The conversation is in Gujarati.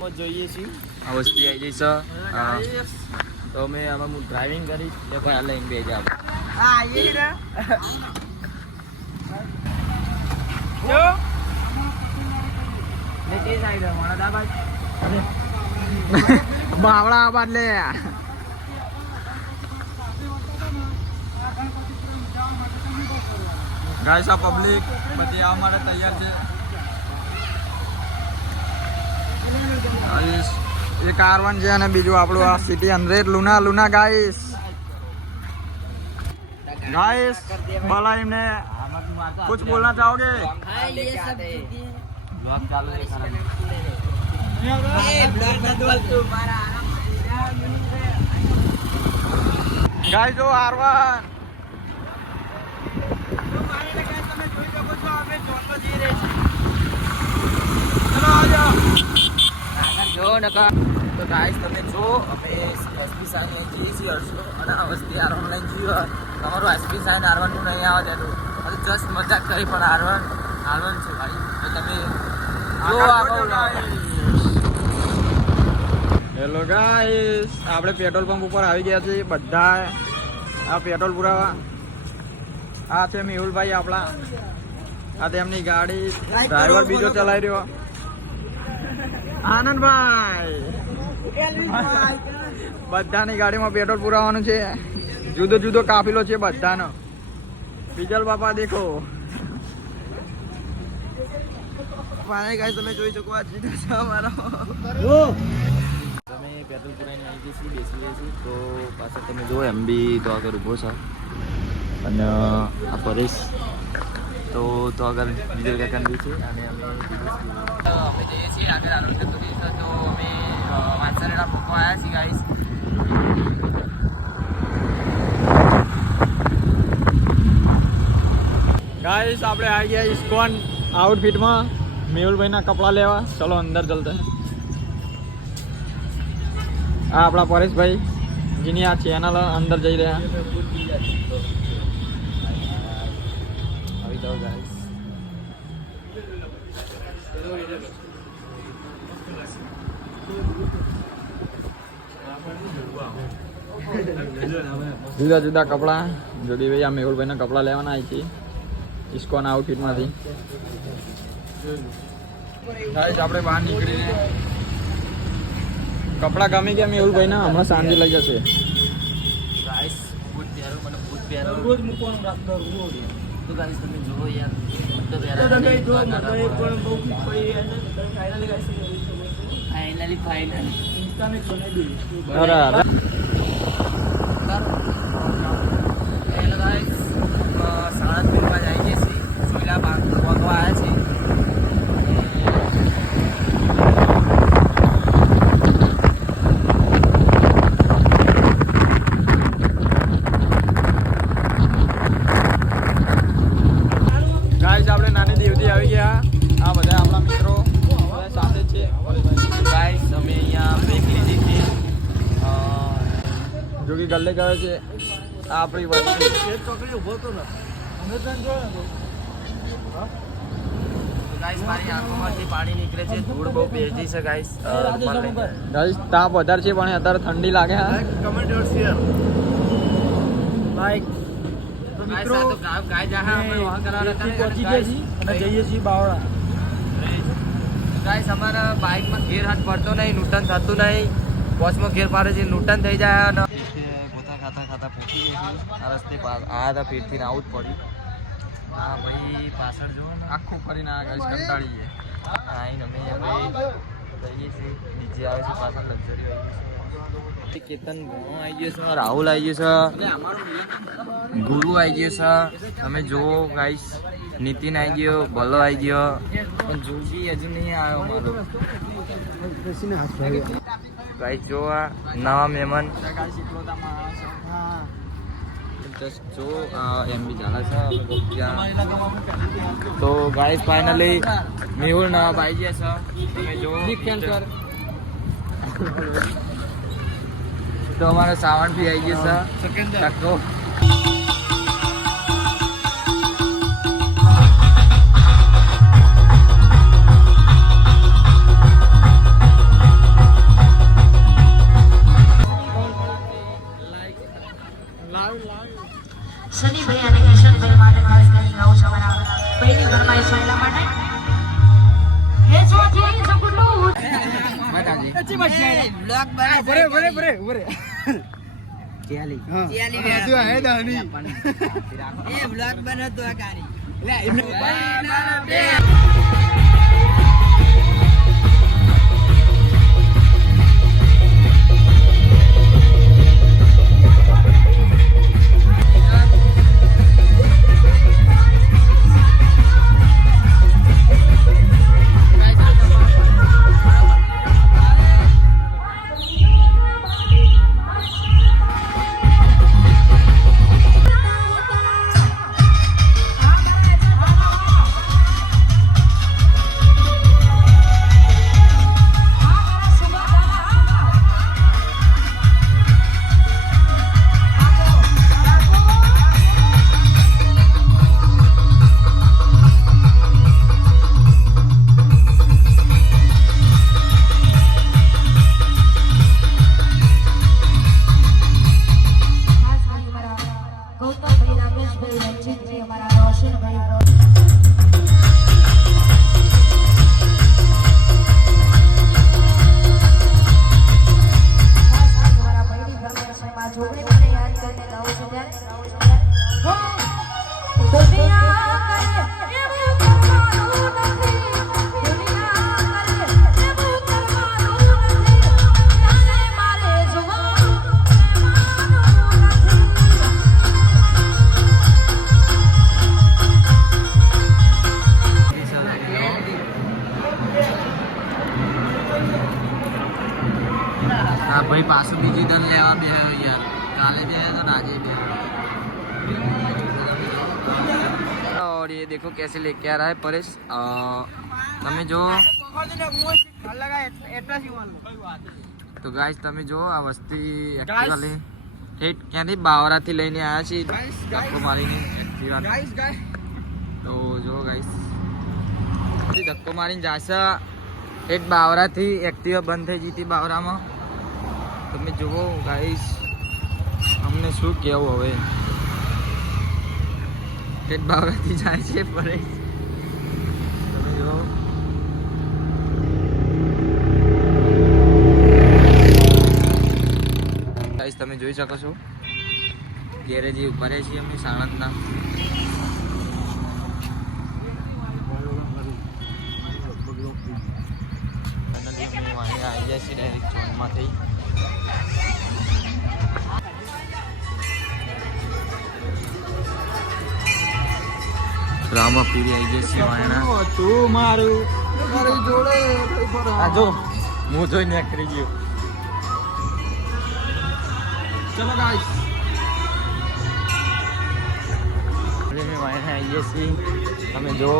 જોઈએ છીએ આ વસ્તી આવી જઈશ તો અમે આમાં હું ડ્રાઇવિંગ કરીશ એ પણ આ લઈને બે જાવ બાવળા આબાદ લે ગાઈસ આ પબ્લિક બધી આવવા માટે તૈયાર છે एक R1 છે અને બીજું આપણું આ સિટી 100 લુના ગાઈસ बोला इनने कुछ बोलना चाहोगे गाइस जो R1 તો ગાઈસ તમે જો અમે એસપી સાઈન લઈને જઈએ છીએ હર્ષો અને આ વસ્તી R1 લઈને જઈએ તમારું એસપી સાઈન R1 નું નહીં આવે તેનું અને જસ્ટ મજાક કરી પણ R1 છે ભાઈ તો તમે જો હેલો ગાઈસ આપણે પેટ્રોલ પંપ ઉપર આવી ગયા છીએ બધા આ પેટ્રોલ પુરાવા આ છે મેહુલભાઈ આપણા આ તેમની ગાડી ડ્રાઈવર બીજો ચલાવી રહ્યો આનંદભાઈ બધાની ગાડીમાં પેટ્રોલ પુરાવાનું છે જુદો કાફિલો છે બધાનો બીજલ બાપા દેખો તમે જોઈ શકો અમારો તમે પેટ્રોલ પુરાઈને આવી ગઈ છીએ બેસી ગયા છીએ તો પાછળ તમે જો MB તો આગળ ઊભો છે અને આ પરેશ તો આગળ બીજલ કાકાની છે અને અમે જઈએ છીએ આગળ આનંદ ચતુર્થી તો અમે વાંસરેડા પૂકવા આવ્યા છીએ ગાઈસ गाइस આપણે આવી ગયા ઇસ્કોન આઉટફિટમાં મેહુલભાઈના કપડા લેવા ચલો અંદર ચલતે આ આપણા પરેશભાઈ જેની આ ચેનલ અંદર જઈ રહ્યા આવી જાઓ ગાઈસ જુદા કપડા જોડી ભાઈ આ મેહુલભાઈના કપડા લેવાના આવી છે ઇસ્કોન આઉટફિટમાંથી આપણે બહાર નીકળીને કપડાં ગમી ગયા મેહુલભાઈના હમણાં સાંજે લઈ જશે આપણે નાની દેવતી આવી ગયા આ બધા આપણા મિત્રો સાથે છે ગાઈસ અમે અહીંયા બ્રેક લીધી હતી જો કે ગલ્લે કહે છે આ આપણી વસ્તુ ઉભો તો ને અમે તને જોયો ગાઈસ મારી આંખોમાંથી પાણી નીકળે છે ધૂળ બહુ ભેજી છે ગાઈસ ગાઈસ તાપ વધારે છે પણ અત્યારે ઠંડી લાગે હા કમેન્ટ યોર શેર લાઈક મિત્રો ગાય જહા અમે વહાં કરાવતા પહોંચી ગયા છીએ અને જઈએ છીએ બાવળા ગાઈસ અમારા બાઇકમાં ગેર હાથ પડતો નહીં નૂટન થતું નહીં વોચમાં ગેર પાડે છે નૂટન થઈ જાય અને પોતા ખાતા પહોંચી ગયા છીએ આ રસ્તે આ હતા પેટથી આવું જ પડ્યું હા ભાઈ પાછળ જો આખું ફરીને આ ગાઈસ કંટાળીએ આઈને અમે જઈએ છીએ નીચે આવે છે પાછળ લક્ઝરી આવી કેતન ભણો આવી ગયો છે રાહુલ આવી ગયો છે ગુરુ આવી ગયો છે તમે જુઓ ગાઈસ નીતિન આવી ગયો બલ્લો આવી ગયો પણ જોગી હજી નહીં આવ્યો મારો ગાઈસ જો આ નવા મહેમાન જો MB ઝાલા છે તો ગાઈસ ફાઇનલી મેહુલ નવા ભાઈ ગયા છે તમે જો તો અમારે સાવણ ભી આવી ગયો છે કચ્ચી મચ્છી બ્લોગ બરે ચેલી જો હે દાની એ બ્લોગ બનાતો આ ગાડી લે એમને भाई पासों बीजी दल लेवा बे यार काले भी है तो नाजे भी और ये देखो कैसे लेके आ रहा है परेश તમે જો તો ગાઈસ તમે જો આ વસ્તી એક્ટિવા લઈ ઠેઠ ક્યાંથી બાવરાથી લઈને આવ્યા છીએ ધક્કો મારીને એક્ટિવા તો જો ગાઈસ ધક્કો મારીને જાશે ઠેઠ બાવરાથી એક્ટિવા બંધ થઈ જતી બાવરામાં તમે જુઓ ગાઈસ અમને શું કહેવું હવે પેટ બાવરાથી જાય છે પરેશ તમે જુઓ ગાઈસ તમે જોઈ શકો છો ગેરેજી ઉભા રહે છીએ અમે સાણંદના આવી જાય છે ડાયરેક્ટ ચોકમાંથી રામાપીરી આવી ગયા છે વાયણા તું મારું મારી જોડે આ જો હું જોઈને નીકળી ગયો ચલો ગાઈસ અમે વાયણા આવી ગયા છીએ તમે જો